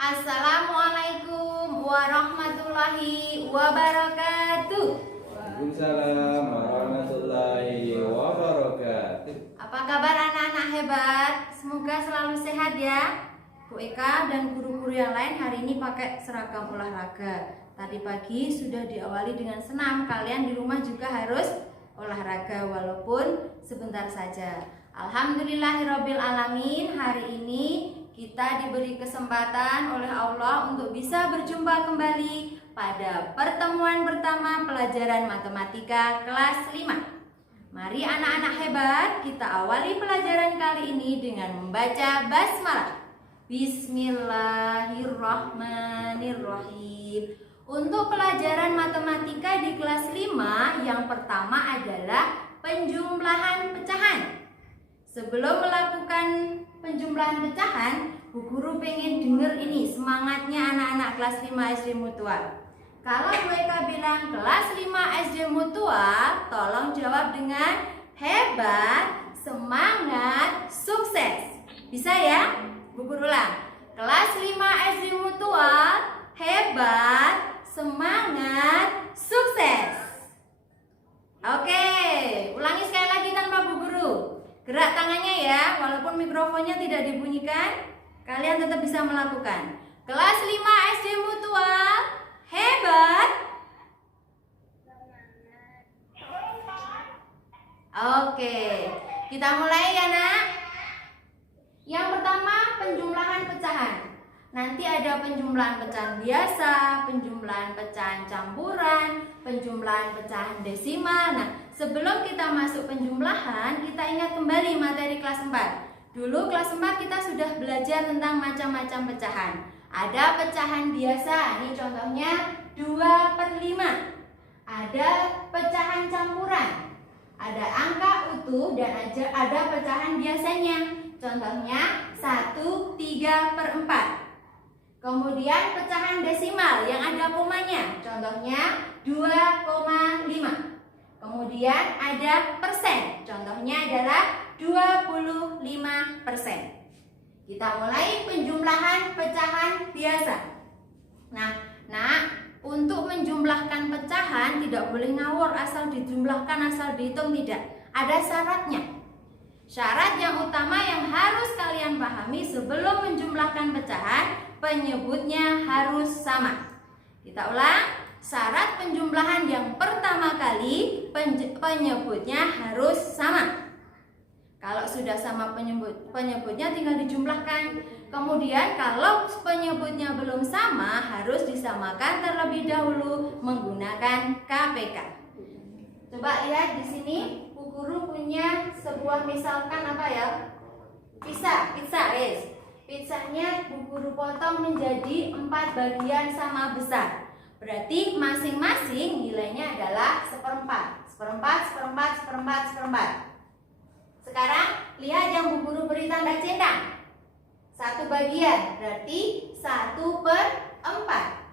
Assalamualaikum warahmatullahi wabarakatuh. Waalaikumsalam warahmatullahi wabarakatuh. Apa kabar anak-anak hebat? Semoga selalu sehat ya. Bu Eka dan guru-guru yang lain hari ini pakai seragam olahraga. Tadi pagi sudah diawali dengan senam. Kalian di rumah juga harus olahraga walaupun sebentar saja. Alhamdulillahirabbil alamin. Hari ini kita diberi kesempatan oleh Allah untuk bisa berjumpa kembali pada pertemuan pertama pelajaran matematika kelas 5. Mari anak-anak hebat, kita awali pelajaran kali ini dengan membaca basmalah. Bismillahirrahmanirrahim. Untuk pelajaran matematika di kelas 5, yang pertama adalah penjumlahan pecahan. Sebelum melakukan penjumlahan pecahan, Bu Guru pengen denger ini semangatnya anak-anak kelas 5 SD Mutual. Kalau Bu Eka bilang kelas 5 SD Mutual, tolong jawab dengan hebat, semangat, sukses. Bisa ya? Bu Guru ulang. Kelas 5 SD Mutual, hebat, semangat, sukses. Oke, ulangi sekali lagi tanpa Bu Guru. Gerak tangannya ya, walaupun mikrofonnya tidak dibunyikan, kalian tetap bisa melakukan. Kelas 5 SD Mutual, hebat. Oke, kita mulai ya nak. Yang pertama penjumlahan pecahan. Nanti ada penjumlahan pecahan biasa, penjumlahan pecahan campuran, penjumlahan pecahan desimal. Nah, sebelum kita masuk penjumlahan, kita ingat kembali materi kelas 4. Dulu kelas 4 kita sudah belajar tentang macam-macam pecahan. Ada pecahan biasa, ini contohnya 2/5. Ada pecahan campuran, ada angka utuh dan ada pecahan biasanya. Contohnya 1/3/4. Kemudian pecahan desimal yang ada komanya, contohnya 2,5. Kemudian ada persen, contohnya adalah 25%. Kita mulai penjumlahan pecahan biasa. Nah, untuk menjumlahkan pecahan tidak boleh ngawur asal dijumlahkan, asal dihitung, tidak. Ada syaratnya. Syarat yang utama yang harus kalian pahami sebelum menjumlahkan pecahan, penyebutnya harus sama. Kita ulang. Syarat penjumlahan yang pertama kali, penyebutnya harus sama. Kalau sudah sama penyebutnya tinggal dijumlahkan. Kemudian kalau penyebutnya belum sama, harus disamakan terlebih dahulu menggunakan KPK. Coba lihat di sini, Bu Guru punya sebuah misalkan apa ya? Pizza, guys. Pizzanya Bu Guru potong menjadi 4 bagian sama besar. Berarti masing-masing nilainya adalah 1/4. 1/4. Sekarang lihat yang Bu Guru beri tanda centang. 1 bagian berarti 1/4.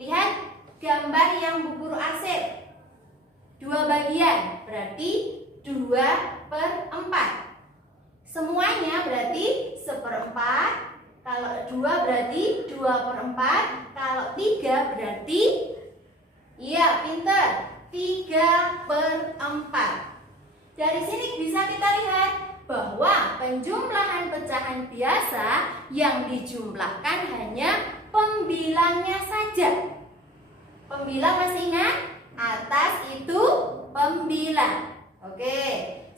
Lihat gambar yang Bu Guru arsip. 2 bagian berarti 2/4. Semuanya berarti 1/4. Kalau 2 berarti 2/4. Kalau 3 berarti, iya pinter, 3/4. Dari sini bisa kita lihat bahwa penjumlahan pecahan biasa yang dijumlahkan hanya pembilangnya saja. Pembilang masih ingat? Atas itu pembilang. Oke,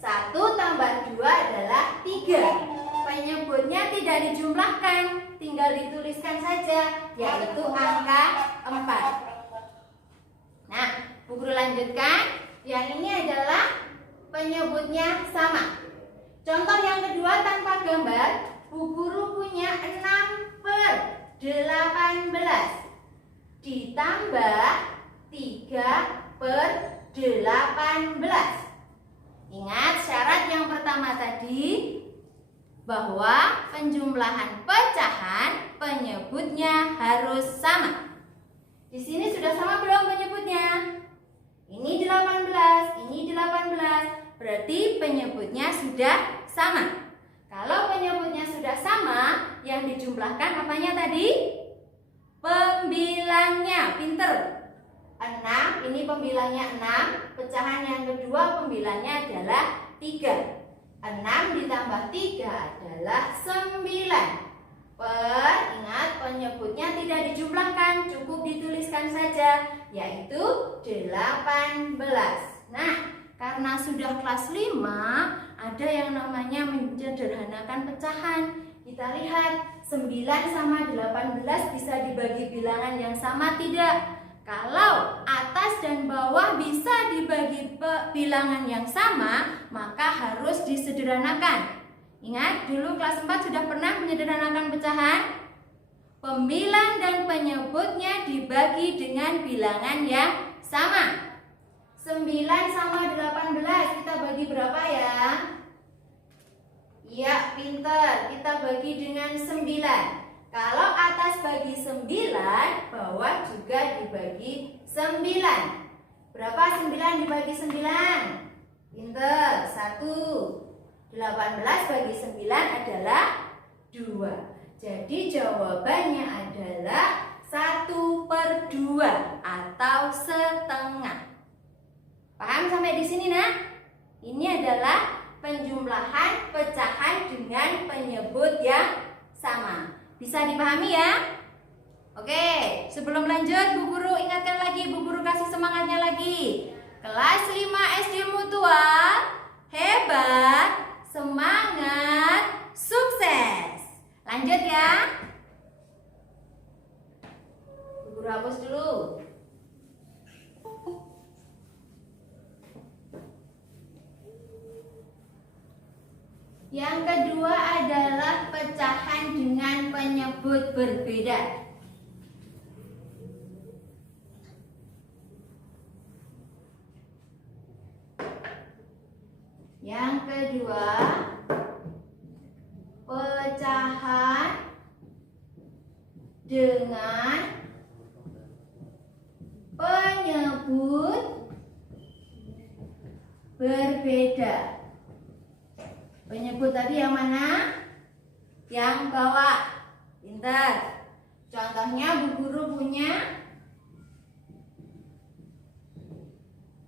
1 tambah 2 adalah 3. Penyebutnya tidak dijumlahkan, tinggal dituliskan saja, yaitu angka 4. Nah, Bu Guru lanjutkan. Yang ini adalah penyebutnya sama. Contoh yang kedua tanpa gambar, Bu Guru punya 6/18 ditambah 3/18. Ingat syarat yang pertama tadi, bahwa penjumlahan pecahan penyebutnya harus sama. Di sini sudah sama belum penyebutnya? Ini 18, ini 18. Berarti penyebutnya sudah sama. Kalau penyebutnya sudah sama, yang dijumlahkan apanya tadi? Pembilangnya. Pinter. 6, ini pembilangnya 6. Pecahan yang kedua pembilangnya adalah 3. 6 ditambah 3 adalah 9. Ingat, penyebutnya tidak dijumlahkan, cukup dituliskan saja, yaitu 18. Nah, karena sudah kelas 5, ada yang namanya menyederhanakan pecahan. Kita lihat 9 sama 18 bisa dibagi bilangan yang sama tidak? Kalau atas dan bawah bisa dibagi bilangan yang sama, maka harus disederhanakan. Ingat, dulu kelas 4 sudah pernah menyederhanakan pecahan? Pembilang dan penyebutnya dibagi dengan bilangan yang sama. 9 sama 18 kita bagi berapa ya? Iya, pinter. Kita bagi dengan 9. Kalau atas bagi 9, bawah juga dibagi 9. Berapa 9 dibagi 9? Pinter, 1. 18 bagi 9 adalah 2. Jadi jawabannya adalah 1/2 atau setengah. Paham sampai di sini, nak? Ini adalah penjumlahan pecahan dengan penyebut yang sama. Bisa dipahami ya? Oke, sebelum lanjut, Bu Guru ingatkan lagi, Bu Guru kasih semangatnya lagi. Kelas 5 SD Mutual, hebat, semangat, sukses. Lanjut ya. Bu Guru hapus dulu. Yang kedua adalah pecahan dengan penyebut berbeda. Yang kedua, pecahan dengan penyebut berbeda. Penyebut tadi yang mana? Yang bawah. Pintar. Contohnya Bu Guru punya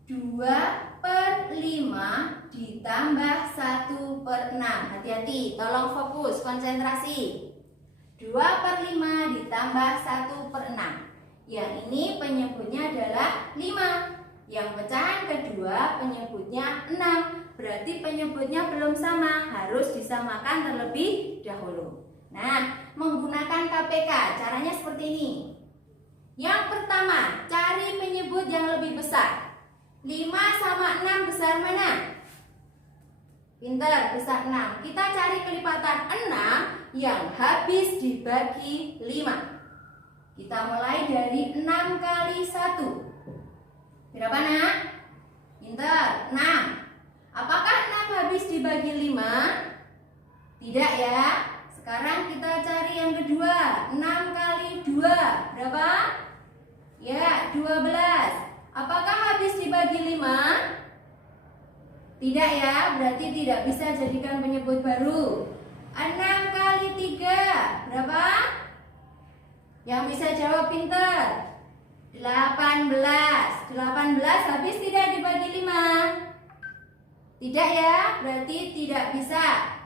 2/5 ditambah 1/6. Hati-hati, tolong fokus, konsentrasi. 2/5 ditambah 1/6. Yang ini penyebutnya adalah 5. Yang pecahan kedua penyebutnya 6. Berarti penyebutnya belum sama, harus disamakan terlebih dahulu. Nah, menggunakan KPK, caranya seperti ini. Yang pertama, cari penyebut yang lebih besar. 5 sama 6 besar mana? Pintar, besar 6. Kita cari kelipatan 6 yang habis dibagi 5. Kita mulai dari 6 kali 1. Berapa, nak? Pintar, 6. Apakah 6 habis dibagi 5? Tidak ya. Sekarang kita cari yang kedua. 6 kali 2. Berapa? Ya, 12. Apakah habis dibagi 5? Tidak ya, berarti tidak bisa jadikan penyebut baru. 6 kali 3. Berapa? Yang bisa jawab pintar. 18. 18 habis tidak dibagi 5? Tidak ya, berarti tidak bisa.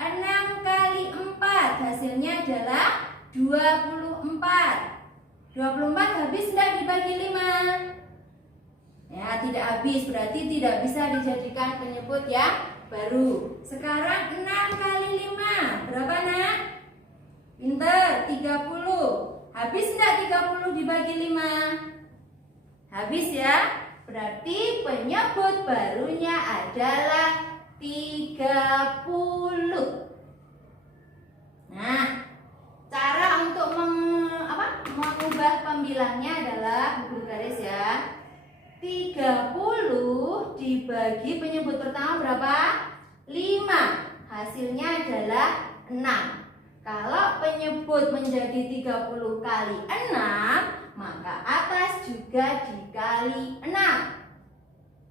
6 kali 4 hasilnya adalah 24. 24 habis tidak dibagi 5? Ya, tidak habis, berarti tidak bisa dijadikan penyebut yang baru. Sekarang 6 kali 5 berapa, nak? Pinter, 30. Habis tidak 30 dibagi 5? Habis ya. Berarti penyebut barunya adalah 30. Nah, cara untuk mengubah pembilangnya adalah buku garis ya. 30 dibagi penyebut pertama berapa? 5. Hasilnya adalah 6. Kalau penyebut menjadi 30 kali 6, maka atas juga dikali 6.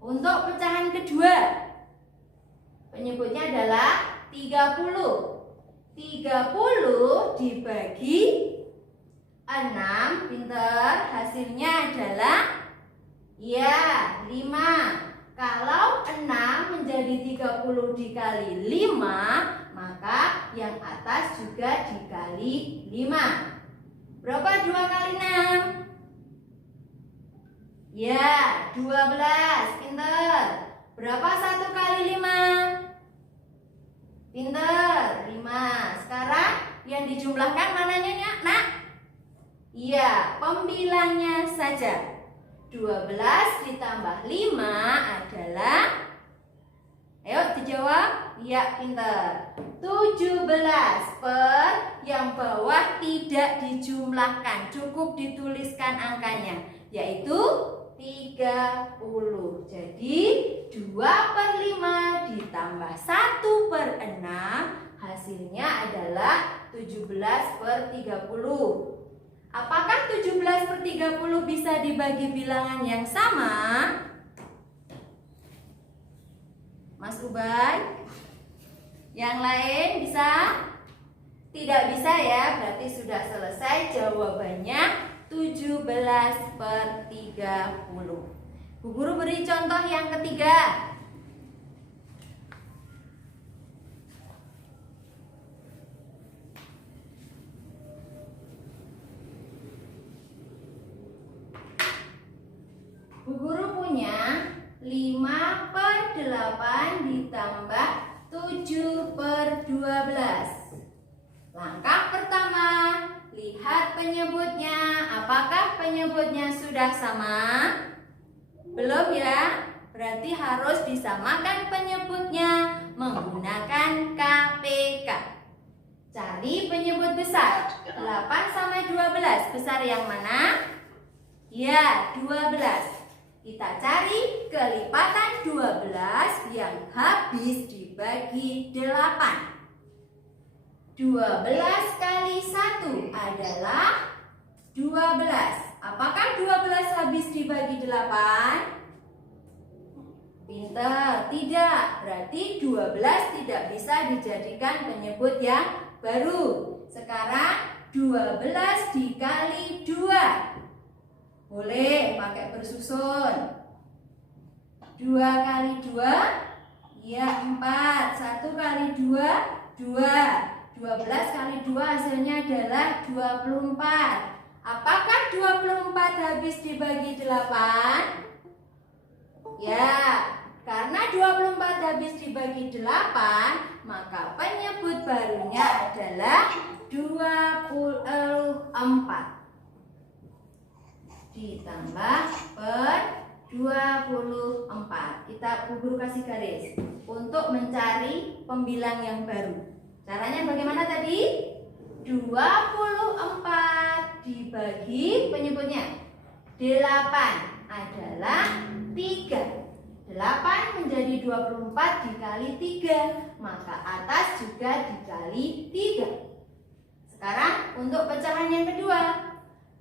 Untuk pecahan kedua, penyebutnya adalah 30. 30 dibagi 6, pinter. Hasilnya adalah ya 5. Kalau 6 menjadi 30 dikali 5, maka yang atas juga dikali 5. Berapa 2 kali 6? Ya, 12. Pinter. Berapa 1 kali 5? Pinter. 5. Sekarang yang dijumlahkan mananya, nak? Iya, pembilangnya saja. 12 ditambah 5 adalah, ayo dijawab. Iya, pinter. 17 per yang bawah tidak dijumlahkan, cukup dituliskan angkanya, yaitu 30. Jadi 2/5 ditambah 1/6 hasilnya adalah 17/30. Apakah 17/30 bisa dibagi bilangan yang sama? Mas Ubay? Yang lain bisa? Tidak bisa ya, berarti sudah selesai jawabannya 17/30. Bu Guru beri contoh yang ketiga. Bu Guru punya 5/8 ditambah 7/12. Langkah pertama, lihat penyebutnya. Apakah penyebutnya sudah sama? Belum ya? Berarti harus disamakan penyebutnya menggunakan KPK. Cari penyebut besar. 8 sama 12. Besar yang mana? Ya, 12. Kita cari kelipatan 12 yang habis dibagi 8. 12 kali 1 adalah 12. Apakah 12 habis dibagi 8? Pinter, tidak. Berarti 12 tidak bisa dijadikan penyebut yang baru. Sekarang 12 dikali 2. Boleh pakai bersusun. 2 kali 2, ya 4. 1 kali 2, 2. 12 kali 2 hasilnya adalah 24. Apakah 24 habis dibagi 8? Ya, karena 24 habis dibagi 8, maka penyebut barunya adalah 24. Ditambah per 24. Kita guru kasih garis untuk mencari pembilang yang baru. Caranya bagaimana tadi? 24 dibagi penyebutnya 8 adalah 3. 8 menjadi 24 dikali 3, maka atas juga dikali 3. Sekarang untuk pecahan yang kedua,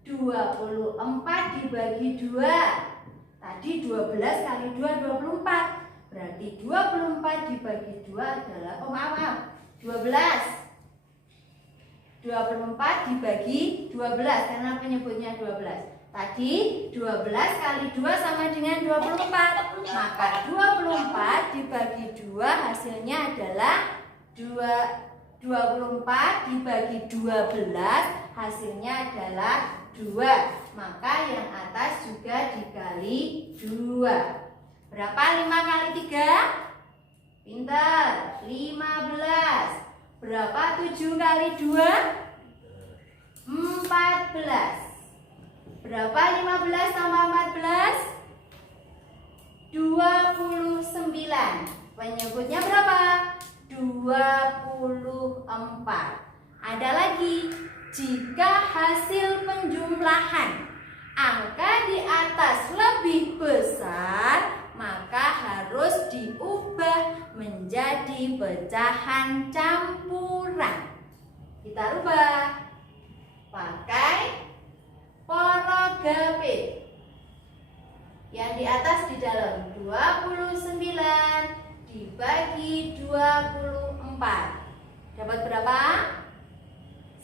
24 dibagi 2. Tadi 12 kali 2, 24. Berarti 24 dibagi 2 adalah, 12. 24 dibagi 12 karena penyebutnya 12. Tadi 12 kali 2 sama dengan 24. Maka 24 dibagi 2 hasilnya adalah 24 dibagi 12 hasilnya adalah 2. Maka yang atas juga dikali 2. Berapa 5 kali 3? Pintar, 15. Berapa 7 kali 2? 14. Berapa 15 tambah 14? 29. Penyebutnya berapa? 24. Ada lagi, jika hasil penjumlahan angka di atas lebih besar, maka harus diubah menjadi pecahan campuran. Kita rubah pakai porogapit. Yang di atas di dalam 29 dibagi 24. Dapat berapa?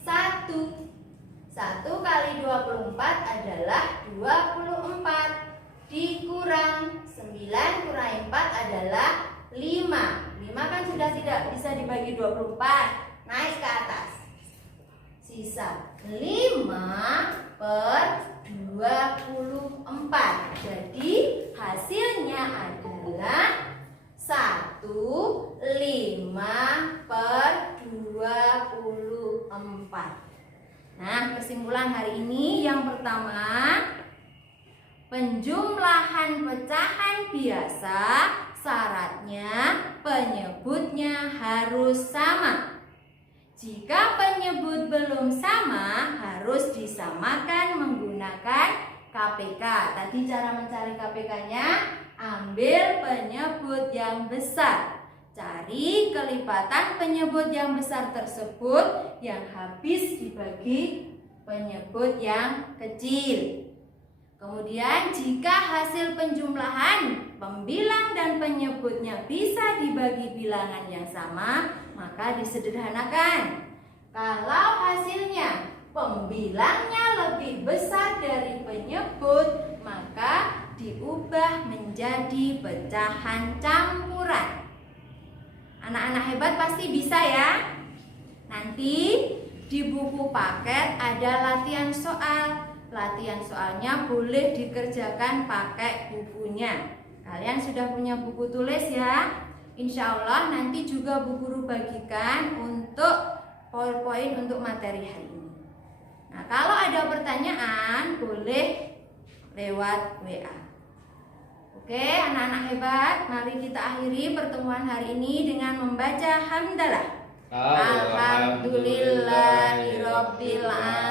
1. 1 kali 24 adalah 24. Dikurang 9 kurangi 4 adalah 5. 5 kan sudah tidak bisa dibagi 24. Naik ke atas. Sisa 5 per 24. Jadi hasilnya adalah 1, 5 per 24. Nah, kesimpulan hari ini yang pertama, penjumlahan pecahan biasa syaratnya penyebutnya harus sama. Jika penyebut belum sama, harus disamakan menggunakan KPK. Tadi cara mencari KPK-nya, ambil penyebut yang besar. Cari kelipatan penyebut yang besar tersebut yang habis dibagi penyebut yang kecil. Kemudian jika hasil penjumlahan pembilang dan penyebutnya bisa dibagi bilangan yang sama, maka disederhanakan. Kalau hasilnya pembilangnya lebih besar dari penyebut, maka diubah menjadi pecahan campuran. Anak-anak hebat pasti bisa ya. Nanti di buku paket ada latihan soal. Latihan soalnya boleh dikerjakan pakai bukunya. Kalian sudah punya buku tulis ya? Insya Allah nanti juga Bu Guru bagikan untuk PowerPoint untuk materi hari ini. Nah, kalau ada pertanyaan boleh lewat WA. Oke, anak-anak hebat, mari kita akhiri pertemuan hari ini dengan membaca hamdalah. Alhamdulillahirabbil alamin.